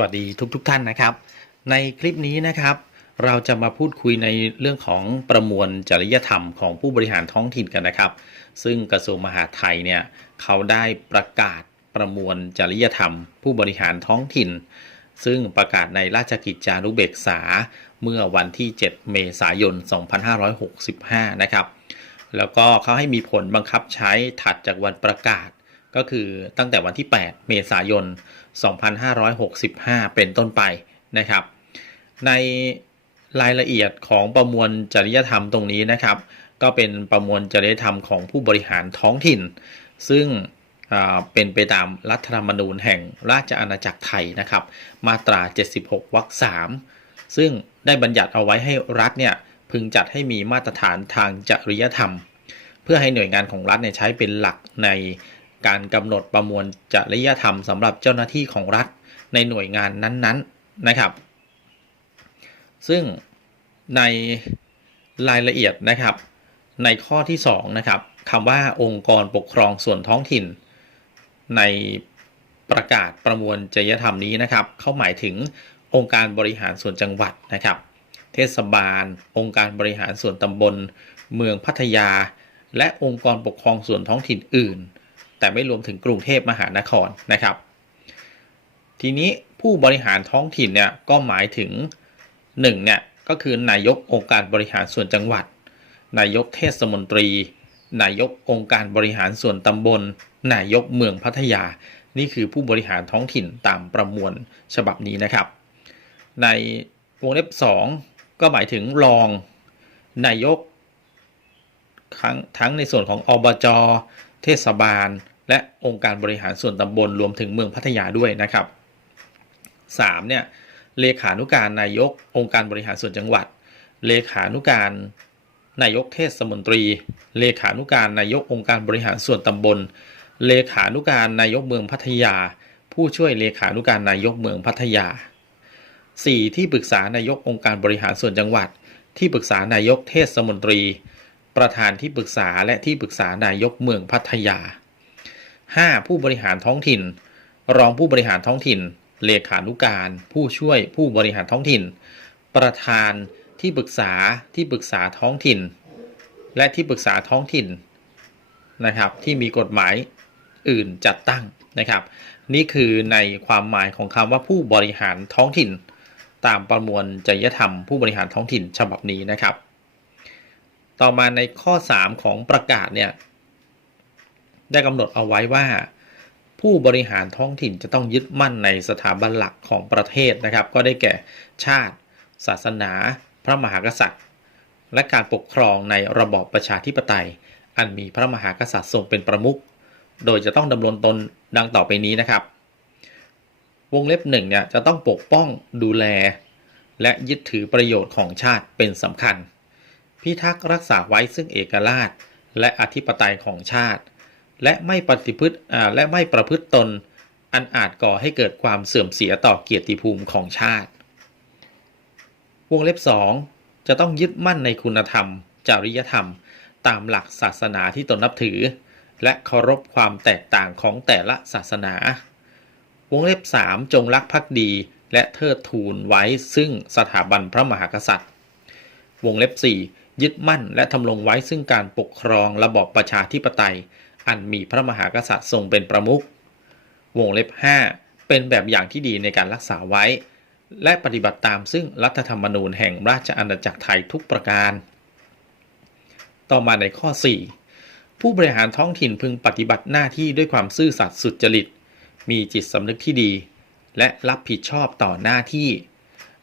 วัสดีทุกๆทท่านนะครับ ในคลิปนี้นะครับ เราจะมาพูดคุยในเรื่องของประมวลจริยธรรมของผู้บริหารท้องถิ่นกันนะครับ ซึ่งกระทรวงมหาดไทยเนี่ยเขาได้ประกาศประมวลจริยธรรม ผู้บริหารท้องถิ่น ซึ่งประกาศในราชกิจจานุเบกษาเมื่อวันที่ 7 เมษายน 2565 นะครับ แล้วก็เขาให้มีผลบังคับใช้ถัดจากวันประกาศ ก็คือตั้งแต่วันที่ 8 เมษายน 2565 เป็นต้นไปนะครับ ในรายละเอียดของประมวลจริยธรรมตรงนี้นะครับ ก็เป็นประมวลจริยธรรมของผู้บริหารท้องถิ่น ซึ่งเป็นไปตามรัฐธรรมนูญแห่งราชอาณาจักรไทยนะครับ มาตรา 76 วรรค 3 ซึ่งได้บัญญัติเอาไว้ให้รัฐเนี่ยพึงจัดให้มีมาตรฐานทางจริยธรรม เพื่อให้หน่วยงานของรัฐเนี่ยใช้เป็นหลักใน การกำหนดประมวลจริยธรรมสำหรับเจ้าหน้าที่ของรัฐในหน่วยงานนั้นๆนะครับ ซึ่งในรายละเอียดนะครับ ในข้อที่2นะครับคำว่าองค์กรปกครองส่วนท้องถิ่น ในประกาศประมวลจริยธรรมนี้นะครับ เขาหมายถึงองค์การบริหารส่วนจังหวัดนะครับ เทศบาล องค์การบริหารส่วนตำบล เมืองพัทยา และองค์กรปกครองส่วนท้องถิ่นอื่น แต่ไม่รวมถึงกรุงเทพมหานครนะครับ ทีนี้ผู้บริหารท้องถิ่นเนี่ยก็หมายถึง1เนี่ยก็คือนายกองค์การบริหารส่วนจังหวัด นายกเทศมนตรี นายกองค์การบริหารส่วนตำบล นายกเมืองพัทยา นี่คือผู้บริหารท้องถิ่นตามประมวลฉบับนี้นะครับ ในวงเล็บ 2 ก็หมายถึงรองนายกทั้งทั้งในส่วนของอบจ เทศบาล และองค์การบริหารส่วนตำบลรวมถึงเมืองพัทยาด้วยนะครับ 3 เนี่ยเลขานุการนายกองค์การบริหารส่วนจังหวัด เลขานุการนายกเทศมนตรี เลขานุการนายกองค์การบริหารส่วนตำบล เลขานุการนายกเมืองพัทยา ผู้ช่วยเลขานุการนายกเมืองพัทยา 4. ที่ปรึกษานายกองค์การบริหารส่วนจังหวัด ที่ปรึกษานายกเทศมนตรี ประธานที่ปรึกษาและที่ปรึกษานายกเมืองพัทยา 5. ผู้บริหารท้องถิ่น รองผู้บริหารท้องถิ่น เลขานุการ ผู้ช่วยผู้บริหารท้องถิ่น ประธานที่ปรึกษาที่ปรึกษาท้องถิ่น และที่ปรึกษาท้องถิ่นนะครับที่มีกฎหมายอื่นจัดตั้งนะครับ นี่คือในความหมายของคำว่าผู้บริหารท้องถิ่น ตามประมวลจริยธรรมผู้บริหารท้องถิ่นฉบับนี้นะครับ ต่อมาในข้อ 3 ของประกาศเนี่ยได้กำหนดเอาไว้ว่า ผู้บริหารท้องถิ่นจะต้องยึดมั่นในสถาบันหลักของประเทศนะครับ ก็ได้แก่ชาติ ศาสนา พระมหากษัตริย์ และการปกครองในระบอบประชาธิปไตย อันมีพระมหากษัตริย์ทรงเป็นประมุขโดยจะต้องดำรงตนดังต่อไปนี้นะครับ วงเล็บหนึ่งเนี่ยจะต้องปกป้องดูแล และยึดถือประโยชน์ของชาติเป็นสำคัญ พิทักษ์รักษาไว้ซึ่งเอกราช และอธิปไตยของชาติ และไม่ปฏิพฤติและไม่ประพฤติตน อันอาจก่อให้เกิดความเสื่อมเสียต่อเกียรติภูมิของชาติ วงเล็บ 2 จะต้องยึดมั่นในคุณธรรม จริยธรรม ตามหลักศาสนาที่ตนนับถือ และเคารพความแตกต่างของแต่ละศาสนา วงเล็บ 3 จงรักภักดีและเทิดทูนไว้ซึ่งสถาบันพระมหากษัตริย์ วงเล็บ 4 ยึดมั่นและทำรงไว้ซึ่งการปกครองระบอบประชาธิปไตย อันมีพระมหากษัตริย์ทรงเป็นประมุขวงเล็บ 5 เป็นแบบอย่างที่ดีในการรักษาไว้ และปฏิบัติตามซึ่งรัฐธรรมนูญแห่งราชอาณาจักรไทยทุกประการ ต่อมาในข้อ 4 ผู้บริหารท้องถิ่นพึงปฏิบัติหน้าที่ด้วยความซื่อสัตย์สุจริต มีจิตสำนึกที่ดี และรับผิดชอบต่อหน้าที่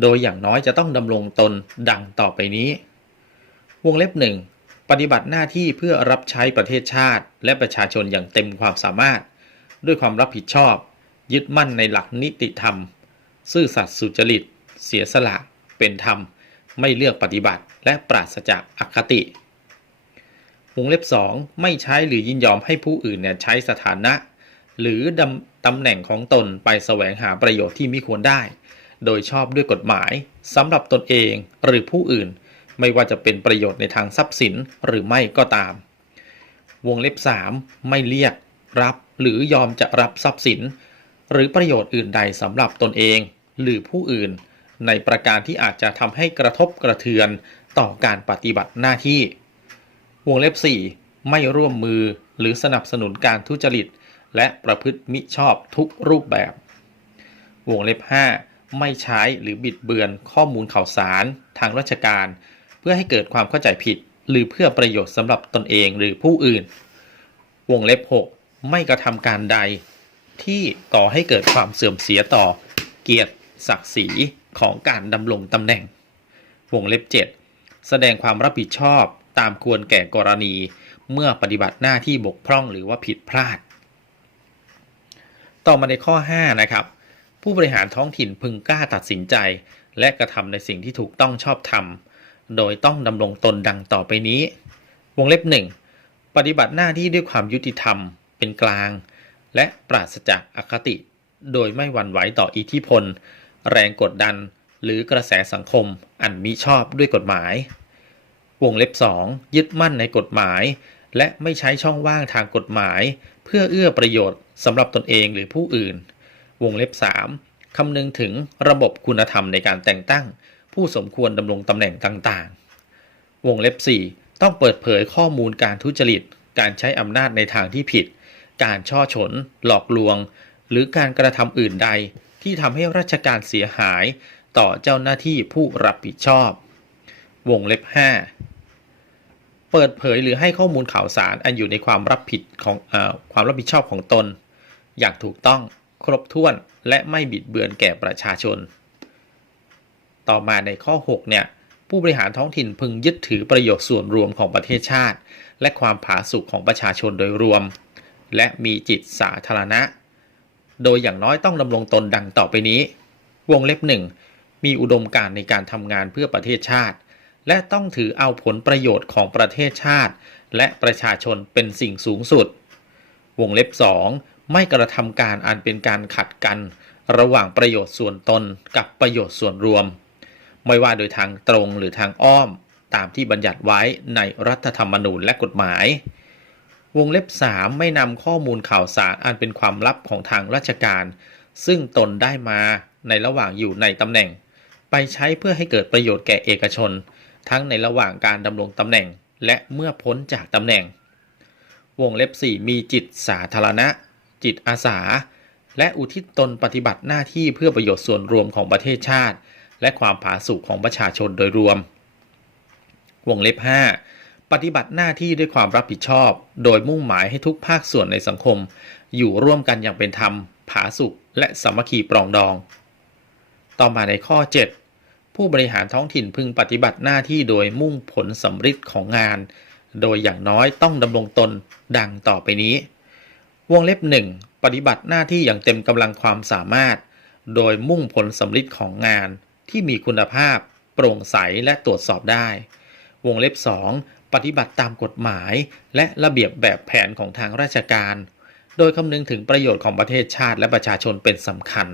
โดยอย่างน้อยจะต้องดำรงตนดังต่อไปนี้ วงเล็บหนึ่งปฏิบัติหน้าที่เพื่อรับใช้ประเทศชาติ และประชาชนอย่างเต็มความสามารถ ด้วยความรับผิดชอบ ยึดมั่นในหลักนิติธรรม ซื่อสัตย์สุจริต เสียสละ เป็นธรรม ไม่เลือกปฏิบัติ และปราศจากอคติ วงเล็บ 2 ไม่ใช้หรือยินยอมให้ผู้อื่นเนี่ยใช้สถานะ หรือดำตำแหน่งของตนไปแสวงหาประโยชน์ที่มิควรได้ โดยชอบด้วยกฎหมายสำหรับตนเองหรือผู้อื่น ไม่ว่าจะเป็นประโยชน์ในทางทรัพย์สินหรือไม่ก็ตาม วงเล็บ 3 ไม่เรียกรับหรือยอมจะรับทรัพย์สิน หรือประโยชน์อื่นใดสำหรับตนเอง หรือผู้อื่น ในประการที่อาจจะทำให้กระทบกระเทือนต่อการปฏิบัติหน้าที่ วงเล็บ 4 ไม่ร่วมมือหรือสนับสนุนการทุจริต และประพฤติมิชอบทุกรูปแบบ วงเล็บ 5 ไม่ใช้หรือบิดเบือนข้อมูลข่าวสาร ทางราชการ เพื่อให้เกิดความเข้าใจผิด หรือเพื่อประโยชน์สำหรับตนเองหรือผู้อื่น วงเล็บ 6 ไม่กระทำการใด ที่ก่อให้เกิดความเสื่อมเสียต่อ เกียรติศักดิ์ศรีของการดำรงตำแหน่ง วงเล็บ 7 แสดงความรับผิดชอบตามควรแก่กรณี เมื่อปฏิบัติหน้าที่บกพร่องหรือว่าผิดพลาด ต่อมาในข้อ 5 นะครับ ผู้บริหารท้องถิ่นพึงกล้าตัดสินใจ และกระทำในสิ่งที่ถูกต้องชอบธรรม โดยต้องดำรงตนดังต่อไปนี้ วงเล็บ1ปฏิบัติหน้าที่ด้วยความยุติธรรม เป็นกลาง และปราศจากอคติ โดยไม่หวั่นไหวต่ออิทธิพล แรงกดดัน หรือกระแสสังคม อันมิชอบด้วยกฎหมาย วงเล็บ 2 ยึดมั่นในกฎหมาย และไม่ใช้ช่องว่างทางกฎหมาย เพื่อเอื้อประโยชน์สำหรับตนเองหรือผู้อื่น วงเล็บ 3คำนึงถึงระบบคุณธรรมในการแต่งตั้ง ผู้สมควรดำรงตำแหน่งต่างๆ วงเล็บ 4 ต้องเปิดเผยข้อมูลการทุจริต การใช้อำนาจในทางที่ผิด การช่อฉน หลอกลวง หรือการกระทำอื่นใดที่ทำให้ราชการเสียหายต่อเจ้าหน้าที่ผู้รับผิดชอบ วงเล็บ 5 เปิดเผยหรือให้ข้อมูลข่าวสารอันอยู่ในความรับผิดของอความรับผิดชอบของตน อย่างถูกต้องครบถ้วนและไม่บิดเบือนแก่ประชาชน ต่อมาในข้อ 6 เนี่ย ผู้บริหารท้องถิ่นพึงยึดถือประโยชน์ส่วนรวมของประเทศชาติ และความผาสุกของประชาชนโดยรวม และมีจิตสาธารณะ โดยอย่างน้อยต้องดำรงตนดังต่อไปนี้ วงเล็บหนึ่งมีอุดมการในการทำงานเพื่อประเทศชาติ และต้องถือเอาผลประโยชน์ของประเทศชาติ และประชาชนเป็นสิ่งสูงสุด วงเล็บ 2 ไม่กระทำการอันเป็นการขัดกัน ระหว่างประโยชน์ส่วนตนกับประโยชน์ส่วนรวม ไม่ว่าโดยทางตรงหรือทางอ้อมตามที่บัญญัติไว้ในรัฐธรรมนูญและกฎหมาย วงเล็บ 3 ไม่นำข้อมูลข่าวสารอันเป็นความลับของทางราชการ ซึ่งตนได้มาในระหว่างอยู่ในตำแหน่ง ไปใช้เพื่อให้เกิดประโยชน์แก่เอกชน ทั้งในระหว่างการดำรงตำแหน่ง และเมื่อพ้นจากตำแหน่ง วงเล็บ 4 มีจิตสาธารณะ จิตอาสา และอุทิศตนปฏิบัติหน้าที่เพื่อประโยชน์ส่วนรวมของประเทศชาติ และความผาสุกของประชาชนโดยรวม วงเล็บ 5 ปฏิบัติหน้าที่ด้วยความรับผิดชอบ โดยมุ่งหมายให้ทุกภาคส่วนในสังคม อยู่ร่วมกันอย่างเป็นธรรม ผาสุกและสามัคคีปรองดอง ต่อมาในข้อ 7 ผู้บริหารท้องถิ่นพึงปฏิบัติหน้าที่โดยมุ่งผลสำฤทธิ์ของงาน โดยอย่างน้อยต้องดำรงตนดังต่อไปนี้ วงเล็บ 1 ปฏิบัติหน้าที่อย่างเต็มกำลังความสามารถ โดยมุ่งผลสำฤทธิ์ของงาน ที่มีคุณภาพ โปร่งใสและตรวจสอบได้ วงเล็บ 2 ปฏิบัติตามกฎหมาย และระเบียบแบบแผนของทางราชการ โดยคำนึงถึงประโยชน์ของประเทศชาติและประชาชนเป็นสำคัญ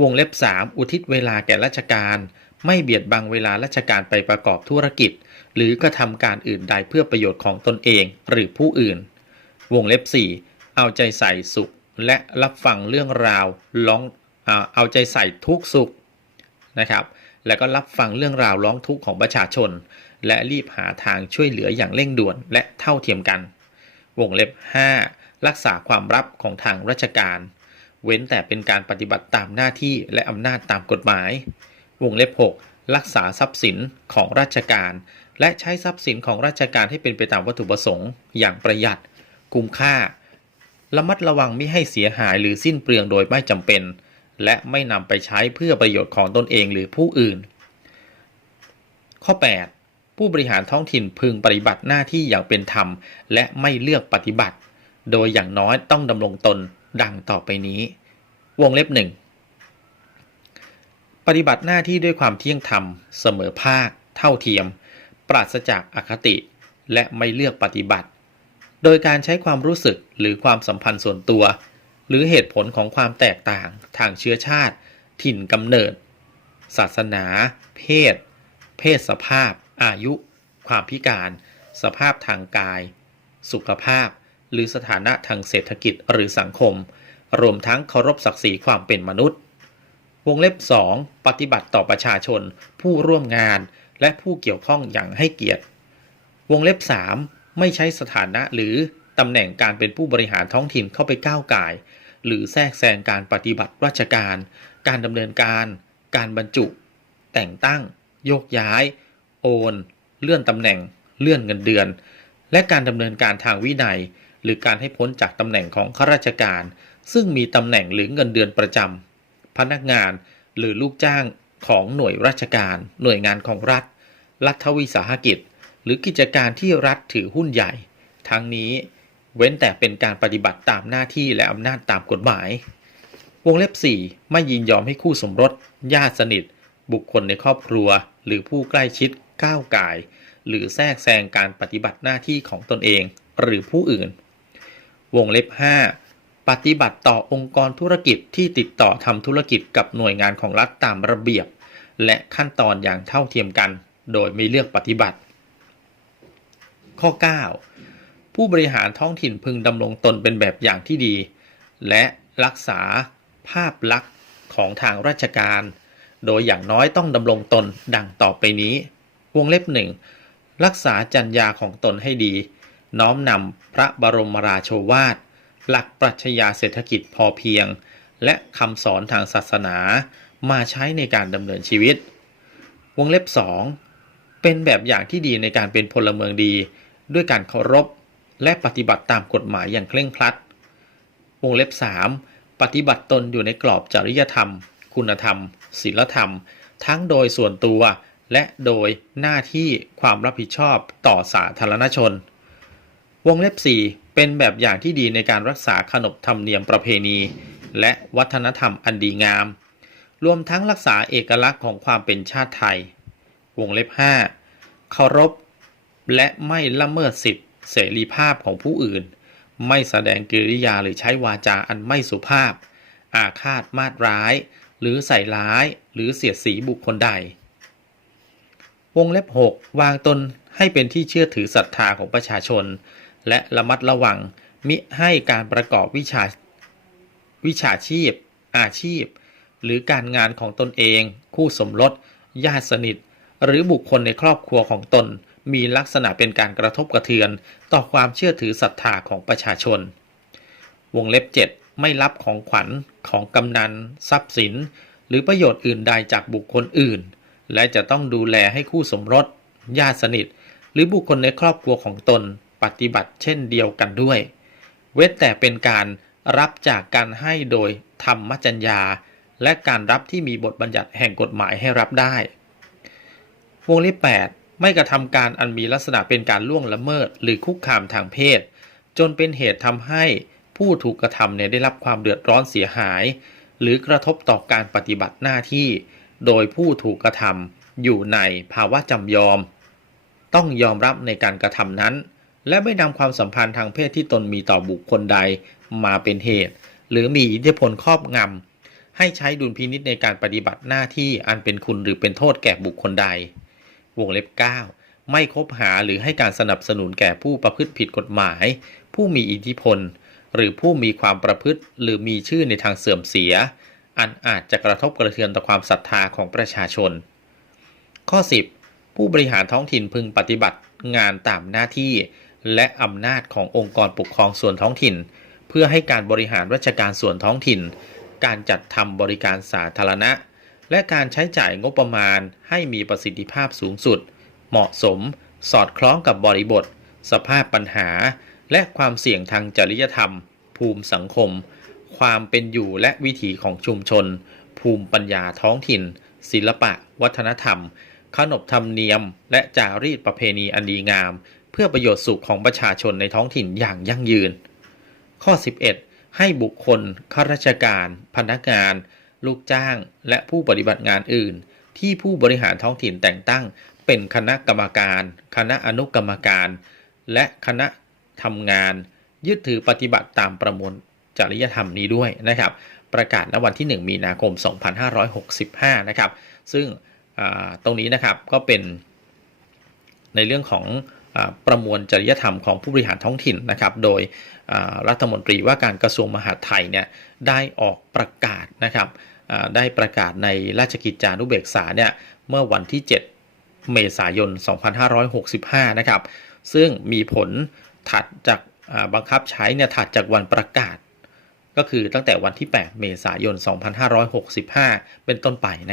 วงเล็บ 3 อุทิศเวลาแก่ราชการ ไม่เบียดบังเวลาราชการไปประกอบธุรกิจ หรือกระทำการอื่นใดเพื่อประโยชน์ของตนเองหรือผู้อื่น วงเล็บ 4 เอาใจใส่สุขและรับฟังเรื่องราวร้องเอาใจใส่ทุกสุข นะครับ แล้วก็รับฟังเรื่องราวร้องทุกข์ของประชาชน และรีบหาทางช่วยเหลืออย่างเร่งด่วนและเท่าเทียมกัน วงเล็บ 5 รักษาความลับของทางราชการ เว้นแต่เป็นการปฏิบัติตามหน้าที่และอำนาจตามกฎหมาย วงเล็บ 6 รักษาทรัพย์สินของราชการ และใช้ทรัพย์สินของราชการให้เป็นไปตามวัตถุประสงค์อย่างประหยัด คุ้มค่าระมัดระวังไม่ให้เสียหายหรือสิ้นเปลืองโดยไม่จำเป็น และไม่นำไปใช้เพื่อประโยชน์ของตนเองหรือผู้อื่น ข้อ 8 ผู้บริหารท้องถิ่นพึงปฏิบัติหน้าที่อย่างเป็นธรรม และไม่เลือกปฏิบัติ โดยอย่างน้อยต้องดำรงตนดังต่อไปนี้ วงเล็บหนึ่งปฏิบัติหน้าที่ด้วยความเที่ยงธรรม เสมอภาค เท่าเทียม ปราศจากอคติ และไม่เลือกปฏิบัติ โดยการใช้ความรู้สึกหรือความสัมพันธ์ส่วนตัว หรือเหตุผลของความแตกต่างทางเชื้อชาติ ถิ่นกำเนิด ศาสนา เพศ เพศสภาพ อายุ ความพิการ สภาพทางกาย สุขภาพ หรือสถานะทางเศรษฐกิจหรือสังคม รวมทั้งเคารพศักดิ์ศรีความเป็นมนุษย์ วงเล็บ 2 ปฏิบัติต่อประชาชน ผู้ร่วมงาน และผู้เกี่ยวข้องอย่างให้เกียรติ วงเล็บ 3 ไม่ใช้สถานะหรือตำแหน่งการเป็นผู้บริหารท้องถิ่นเข้าไปก้าวไก่า หรือแทรกแซงการปฏิบัติราชการ การดำเนินการ การบรรจุ แต่งตั้ง โยกย้าย โอน เลื่อนตำแหน่ง เลื่อนเงินเดือน และการดำเนินการทางวินัย หรือการให้พ้นจากตำแหน่งของข้าราชการ ซึ่งมีตำแหน่งหรือเงินเดือนประจำพนักงานหรือลูกจ้างของหน่วยราชการ หน่วยงานของรัฐ รัฐวิสาหกิจ หรือกิจการที่รัฐถือหุ้นใหญ่ ทั้งนี้ เว้นแต่เป็นการปฏิบัติตามหน้าที่และอำนาจตามกฎหมาย วงเล็บ 4 ไม่ยินยอมให้คู่สมรส ญาติสนิท บุคคลในครอบครัว หรือผู้ใกล้ชิดก้าวก่ายหรือแทรกแซงการปฏิบัติหน้าที่ของตนเอง หรือผู้อื่น วงเล็บ 5 ปฏิบัติต่อองค์กรธุรกิจที่ติดต่อทำธุรกิจกับหน่วยงานของรัฐตามระเบียบ และขั้นตอนอย่างเท่าเทียมกัน โดยไม่เลือกปฏิบัติ ข้อ 9 ผู้บริหารท้องถิ่นพึงดำรงตนเป็นแบบอย่างที่ดี และรักษาภาพลักษณ์ของทางราชการ โดยอย่างน้อยต้องดำรงตนดังต่อไปนี้ วงเล็บหนึ่งรักษาจรรยาของตนให้ดี น้อมนำพระบรมราโชวาท หลักปรัชญาเศรษฐกิจพอเพียง และคำสอนทางศาสนามาใช้ในการดำเนินชีวิต วงเล็บ 2 เป็นแบบอย่างที่ดีในการเป็นพลเมืองดี ด้วยการเคารพ และปฏิบัติตามกฎหมายอย่างเคร่งครัด วงเล็บ 3 ปฏิบัติตนอยู่ในกรอบจริยธรรม คุณธรรม ศีลธรรม ทั้งโดยส่วนตัวและโดยหน้าที่ความรับผิดชอบต่อสาธารณชน วงเล็บ 4 เป็นแบบอย่างที่ดีในการรักษาขนบธรรมเนียมประเพณี และวัฒนธรรมอันดีงาม รวมทั้งรักษาเอกลักษณ์ของความเป็นชาติไทย วงเล็บ 5 เคารพ และไม่ละเมิดสิทธิ เสรีภาพของผู้อื่น ไม่แสดงกิริยาหรือใช้วาจาอันไม่สุภาพ อาฆาตมาตร้าย หรือใส่ร้ายหรือเสียดสีบุคคลใด วงเล็บ 6 วางตนให้เป็นที่เชื่อถือศรัทธาของประชาชน และระมัดระวังมิให้การประกอบวิชาวิชาชีพ อาชีพ หรือการงานของตนเอง คู่สมรส ญาติสนิท หรือบุคคลในครอบครัวของตน มีลักษณะเป็นการกระทบกระเทือน ต่อความเชื่อถือศรัทธาของประชาชน วงเล็บ 7 ไม่รับของขวัญของกำนัน ทรัพย์สิน หรือประโยชน์อื่นใดจากบุคคลอื่น และจะต้องดูแลให้คู่สมรสญาติสนิท หรือบุคคลในครอบครัวของตนปฏิบัติเช่นเดียวกันด้วย เว้นแต่เป็นการรับจากการให้โดยธรรมจัญญา และการรับที่มีบทบัญญัติแห่งกฎหมายให้รับได้ วงเล็บ8 ไม่กระทำการอันมีลักษณะเป็นการล่วงละเมิด หรือคุกคามทางเพศ จนเป็นเหตุทำให้ผู้ถูกกระทำเนี่ยได้รับความเดือดร้อนเสียหาย หรือกระทบต่อการปฏิบัติหน้าที่ โดยผู้ถูกกระทำอยู่ในภาวะจำยอม ต้องยอมรับในการกระทำนั้น และไม่นำความสัมพันธ์ทางเพศที่ตนมีต่อบุคคลใดมาเป็นเหตุ หรือมีอิทธิพลครอบงำให้ใช้ดุลพินิษในการปฏิบัติหน้าที่อันเป็นคุณหรือเป็นโทษแก่บุคคลใด วงเล็บ 9 ไม่คบหาหรือให้การสนับสนุนแก่ผู้ประพฤติผิดกฎหมาย ผู้มีอิทธิพล หรือผู้มีความประพฤติ หรือมีชื่อในทางเสื่อมเสีย อันอาจจะกระทบกระเทือนต่อความศรัทธาของประชาชน ข้อ 10 ผู้บริหารท้องถิ่นพึงปฏิบัติงานตามหน้าที่ และอำนาจขององค์กรปกครองส่วนท้องถิ่น เพื่อให้การบริหารราชการส่วนท้องถิ่น การจัดทำบริการสาธารณะ และการใช้จ่ายงบประมาณให้มีประสิทธิภาพสูงสุด เหมาะสม สอดคล้องกับบริบท สภาพปัญหา และความเสี่ยงทางจริยธรรม ภูมิสังคม ความเป็นอยู่และวิถีของชุมชน ภูมิปัญญาท้องถิ่น ศิลปะ วัฒนธรรม ขนบธรรมเนียม และจารีตประเพณีอันดีงาม เพื่อประโยชน์สุขของประชาชนในท้องถิ่นอย่างยั่งยืน ข้อ 11 ให้บุคคลข้าราชการ พนักงาน ลูกจ้าง และผู้ปฏิบัติงานอื่น ที่ผู้บริหารท้องถิ่นแต่งตั้ง เป็นคณะกรรมการ คณะอนุกรรมการ และคณะทำงาน ยึดถือปฏิบัติตามประมวลจริยธรรมนี้ด้วยนะครับ ประกาศณวันที่ 1 มีนาคม 2565 นะครับ ซึ่งตรงนี้นะครับก็เป็นในเรื่องของ ประมวลจริยธรรมของผู้บริหารท้องถิ่นนะครับ โดยรัฐมนตรีว่าการกระทรวงมหาดไทยเนี่ยได้ออกประกาศนะครับได้ประกาศในราชกิจจานุเบกษาเนี่ยเมื่อวันที่ 7 เมษายน 2565 นะครับ ซึ่งมีผลถัดจากบังคับใช้เนี่ยถัดจากวันประกาศ ก็คือตั้งแต่วันที่ 8 เมษายน 2565 เป็นต้นไปนะ